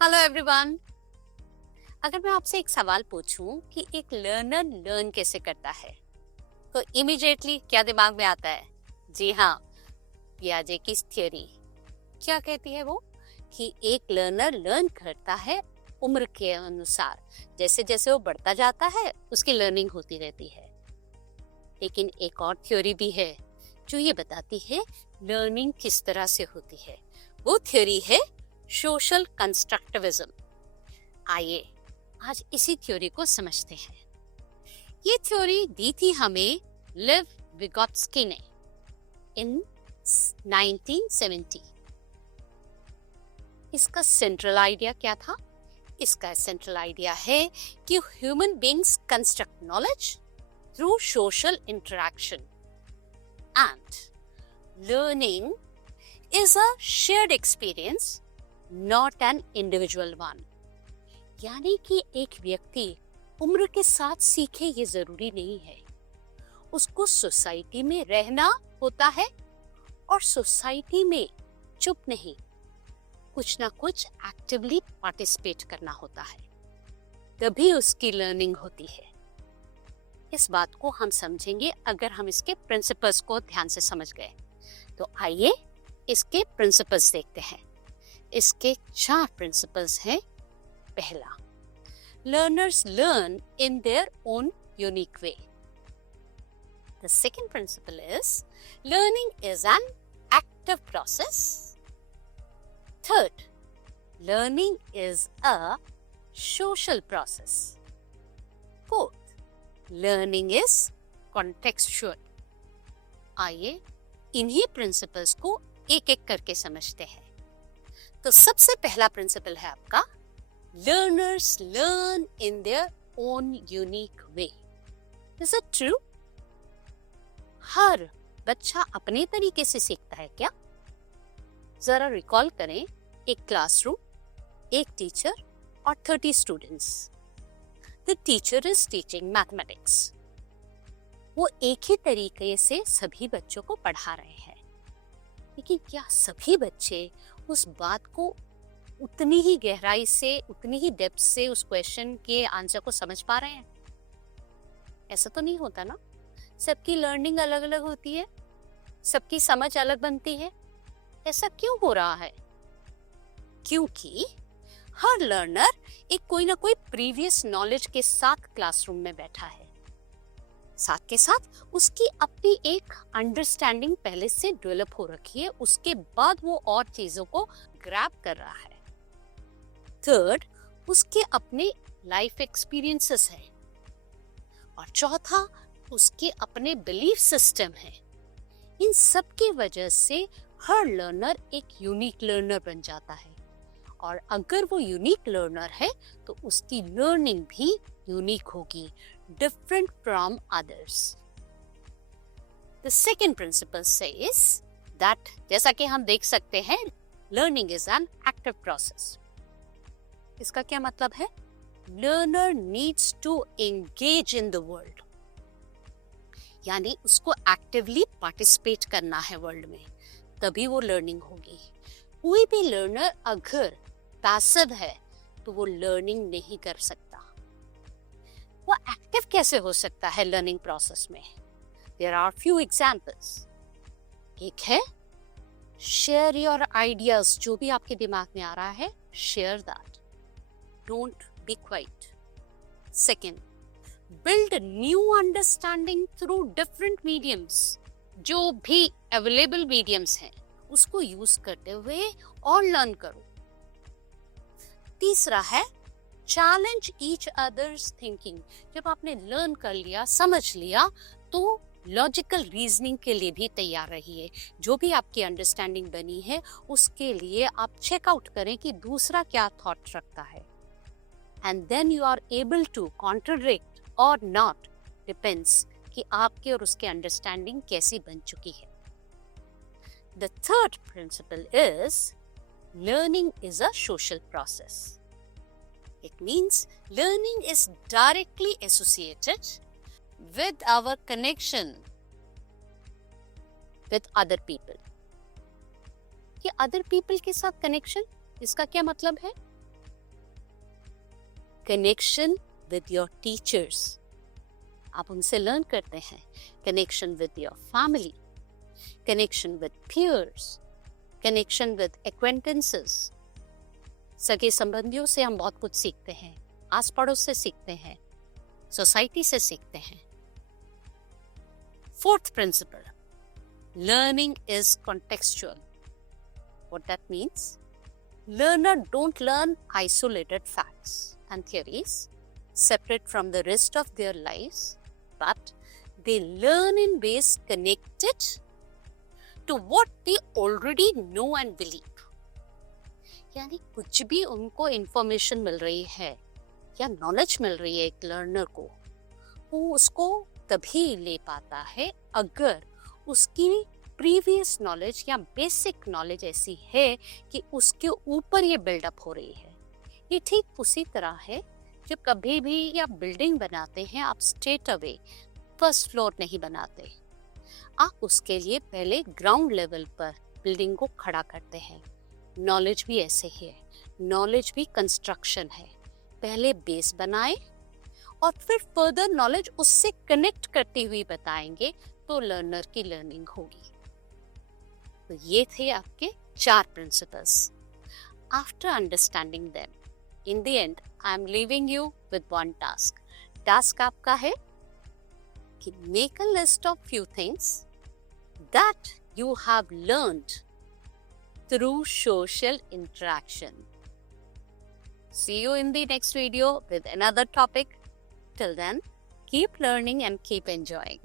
Hello everyone. अगर मैं आपसे एक सवाल पूछूं कि एक लर्नर लर्न कैसे करता है, तो इमीडिएटली क्या दिमाग में आता है? जी हाँ, पियाजे की थ्योरी। क्या कहती है वो? कि एक लर्नर लर्न करता है उम्र के अनुसार। जैसे जैसे वो बढ़ता जाता है उसकी लर्निंग होती रहती है। लेकिन एक और थ्योरी भी है जो ये बताती है लर्निंग किस तरह से होती है। वो थ्योरी है सोशल कंस्ट्रक्टिविज्म। आइए आज इसी थ्योरी को समझते हैं। ये थ्योरी दी थी हमें लिव विगोत्स्की ने इन 1970। इसका सेंट्रल आइडिया क्या था? इसका सेंट्रल आइडिया है कि human beings construct knowledge through social interaction and learning is a shared experience, not an individual one. यानी कि एक व्यक्ति उम्र के साथ सीखे ये जरूरी नहीं है। उसको सोसाइटी में रहना होता है और सोसाइटी में चुप नहीं, कुछ ना कुछ एक्टिवली पार्टिसिपेट करना होता है, तभी उसकी लर्निंग होती है। इस बात को हम समझेंगे अगर हम इसके प्रिंसिपल्स को ध्यान से समझ गए। तो आइए इसके प्रिंसिपल्स देखते हैं। इसके 4 प्रिंसिपल्स हैं। पहला, learners learn in their own unique way. The second principle is learning is an active process. Third, learning is a social process. Fourth, learning is contextual. आइए इन्हीं प्रिंसिपल्स को एक एक करके समझते हैं। तो सबसे पहला प्रिंसिपल है आपका learners learn in their own unique way. Is it true? हर बच्चा अपने तरीके से सीखता है क्या? जरा रिकॉल करें, एक क्लासरूम, एक टीचर और 30 students. The teacher is teaching mathematics. वो एक ही तरीके से सभी बच्चों को पढ़ा रहे हैं, लेकिन क्या सभी बच्चे उस बात को उतनी ही गहराई से, उतनी ही डेप्थ से उस क्वेश्चन के आंसर को समझ पा रहे हैं? ऐसा तो नहीं होता ना। सबकी लर्निंग अलग अलग होती है, सबकी समझ अलग बनती है। ऐसा क्यों हो रहा है? क्योंकि हर लर्नर एक कोई ना कोई प्रीवियस नॉलेज के साथ क्लासरूम में बैठा है। साथ के साथ उसकी अपनी एक अंडरस्टैंडिंग पहले से डेवलप हो रखी है, उसके बाद वो और चीजों को ग्रैब कर रहा है। थर्ड, उसके अपने लाइफ एक्सपीरियंसेस है। और चौथा, उसके अपने बिलीफ सिस्टम है। इन सब की वजह से हर लर्नर एक यूनिक लर्नर बन जाता है, और अगर वो यूनिक लर्नर है तो उसकी लर्निंग भी यूनिक होगी, different from others. The second principle says that, जैसा कि हम देख सकते हैं, learning is an active process. इसका क्या मतलब है? Learner needs to engage in the world. यानी उसको एक्टिवली पार्टिसिपेट करना है वर्ल्ड में, तभी वो लर्निंग होगी। कोई भी लर्नर अगर पैसिव है तो वो लर्निंग नहीं कर सकता। वो एक्टिव कैसे हो सकता है लर्निंग प्रोसेस में? There are few examples. एक है शेयर योर आइडियाज। जो भी आपके दिमाग में आ रहा है, share that, don't be quite. Second, build new understanding through different mediums. जो भी अवेलेबल मीडियम्स हैं उसको यूज करते हुए और लर्न करो। तीसरा है चैलेंज ईच अदर्स थिंकिंग। जब आपने लर्न कर लिया, समझ लिया, तो लॉजिकल रीजनिंग के लिए भी तैयार रहिए। जो भी आपकी अंडरस्टैंडिंग बनी है उसके लिए आप चेकआउट करें कि दूसरा क्या थॉट रखता है, and then you are able to contradict और नॉट, डिपेंड्स कि आपके और उसके अंडरस्टैंडिंग कैसी बन चुकी है। The third principle is learning is a social process. It means learning is directly associated with our connection with other people. ये other people के साथ connection, इसका क्या मतलब है? Connection with your teachers. आप उनसे learn करते हैं. Connection with your family. Connection with peers. Connection with acquaintances. सगे संबंधियों से हम बहुत कुछ सीखते हैं, आस पड़ोस से सीखते हैं, सोसाइटी से सीखते हैं. Fourth principle, learning is contextual. What that means? Learner don't learn isolated facts and theories separate from the rest of their lives, but they learn in ways connected to what they already know and believe. यानी कुछ भी उनको information मिल रही है या knowledge मिल रही है एक लर्नर को, वो उसको तभी ले पाता है अगर उसकी प्रीवियस नॉलेज या बेसिक नॉलेज ऐसी है कि उसके ऊपर ये बिल्डअप हो रही है. ये ठीक उसी तरह है जब कभी भी आप बिल्डिंग बनाते हैं, आप स्ट्रेट अवे फर्स्ट फ्लोर नहीं बनाते. आप उसके लिए पहले ग्राउंड लेवल पर बिल्डिंग को खड़ा करते हैं. नॉलेज भी ऐसे ही है. नॉलेज भी कंस्ट्रक्शन है. पहले बेस बनाए और फिर फर्दर नॉलेज उससे कनेक्ट करती हुई बताएंगे तो लर्नर की लर्निंग होगी. तो ये थे आपके 4 principles. After understanding them, in the and I am leaving you with one task. Task आपका है कि make a list of few things that you have learned through social interaction. See you in the next video with another topic. Till then, keep learning and keep enjoying.